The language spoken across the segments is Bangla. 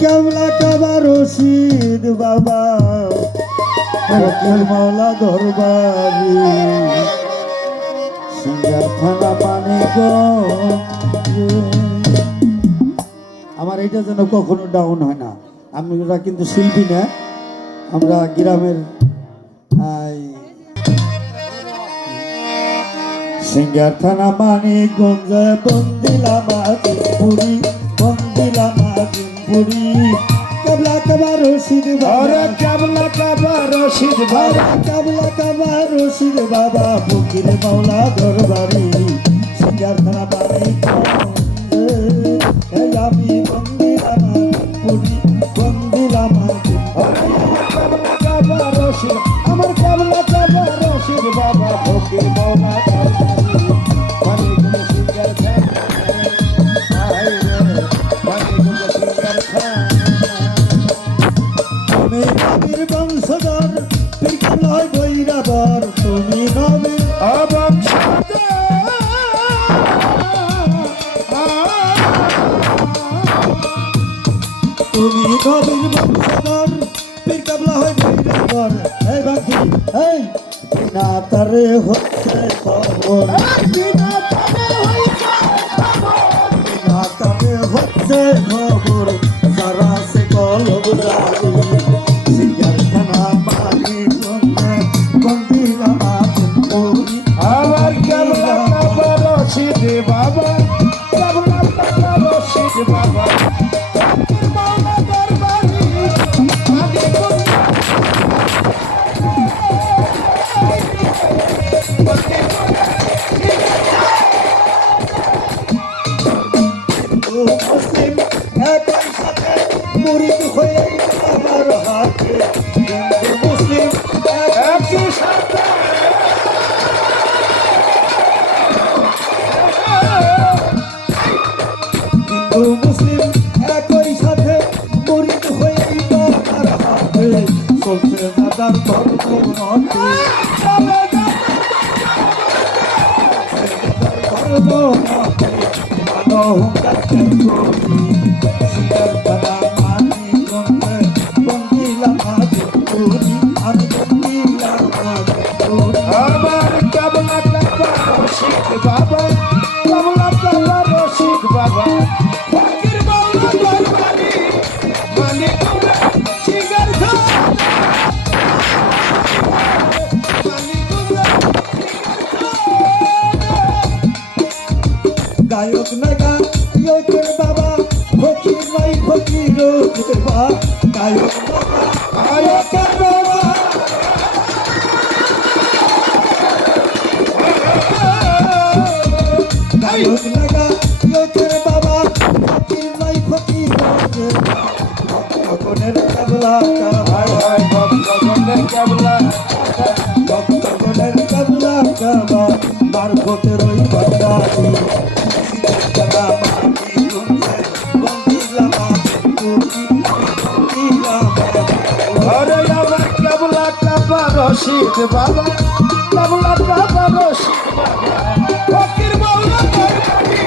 কেমলা কাবা রশিদ বাবা ফকির মাওলা দরবারি সিঙ্গার থানা মানিকগঞ্জ। আমার এটা যেন কখনো ডাউন হয় না। আমরা কিন্তু শিল্পী না, আমরা গ্রামের সিঙ্গার থানা মানিকগঞ্জে বন্দিলা মাজিমপুরি বন্দিলা মাজিমপুরি কেবলা কাবা রশিদ বাবা কেবলা কাবা রশিদ বাবা কেবলা কাবা রশিদ বাবা ফকির মাওলা দরবারি সিঙ্গার থানা মানিকগঞ্জে আমি বন্দিলা মাজিমপুরি বন্দিলা মাজিমপুরি কেবলা কাবা রশিদ আমার কেবলা কাবা রশিদ বাবা ফকির মাওলা বংশধর বিক্রয় বৈরাবর তুমি নবে তুমি নবীর বংশধর বিক্রয় বৈরাবর এই বাকি এই না তারে হচ্ছে খবর না তারে হচ্ছে খবর সারা সে কলব জানি আমার কেবলা কাবা রশিদ বাবা কেবলা কাবা রশিদ বাবা মাওলা দরবারি মুসলিম একই সাথে মুরিদ হয়ে আমার হাতে মুসলিম একই সাথে মুসলিম একই সাথে মুরিদ হয়ে আমার হাতে চলছে দাদার ধর্মনতে আমার কেবলা কাবা রশিদ বাবা কেবলা কাবা রশিদ বাবা ফকির মাওলা দরবারি মানিকগঞ্জ সিঙ্গার গায়ক নাগা গায়কের বাবা ফকির নাই ফকির বাবা গায়ক গায়কের বাবা গায়ক নাগা গায়কের বাবা ফকির নাই ফকির ভক্তগণের কেবলা হায় হায় ভক্তগণের কেবলা ভক্তগণের কেবলা কাবা মারফতের ওই বান্দারি আরে আমার কেবলা কাবা রশিদ বাবা কেবলা কাবা রশিদ বাবা ফকির মাওলা দরবারি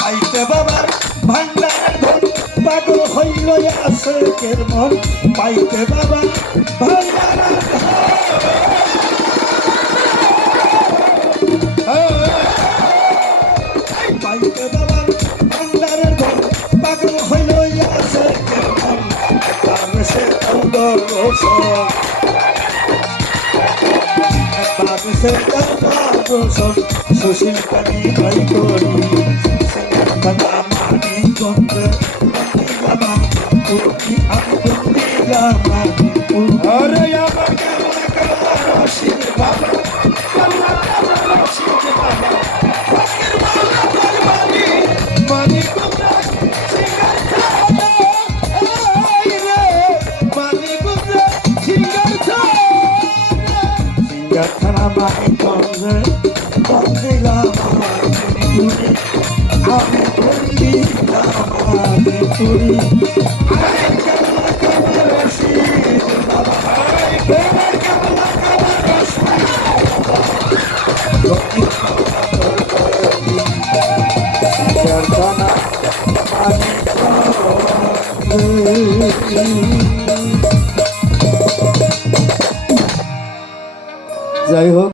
পাইতে বাবার ভান্ডার ধন পাগল হইল আছে কের মন পাইতে বাবা ভান্ডার পাইতে বাবার ভান্ডারের ধন পাগল হইল আছে কের মন তার সে সুন্দর রোশন তার সে রোশন সুশীল কানি ভাই করি মানিকগঞ্জে আরে আমার কেবলা কাবা রশিদ বাবা কেবলা কাবা রশিদ বাবা ফকির মাওলা দরবারি মানিকগঞ্জ সিঙ্গার থানা এই রে মানিকগঞ্জ সিঙ্গার থানা মানিকগঞ্জে বন্দিলাম আমি বন্দিলাম তুরি কেবলা কাবা রশিদ বাবা কেবলা কাবা যাই হোক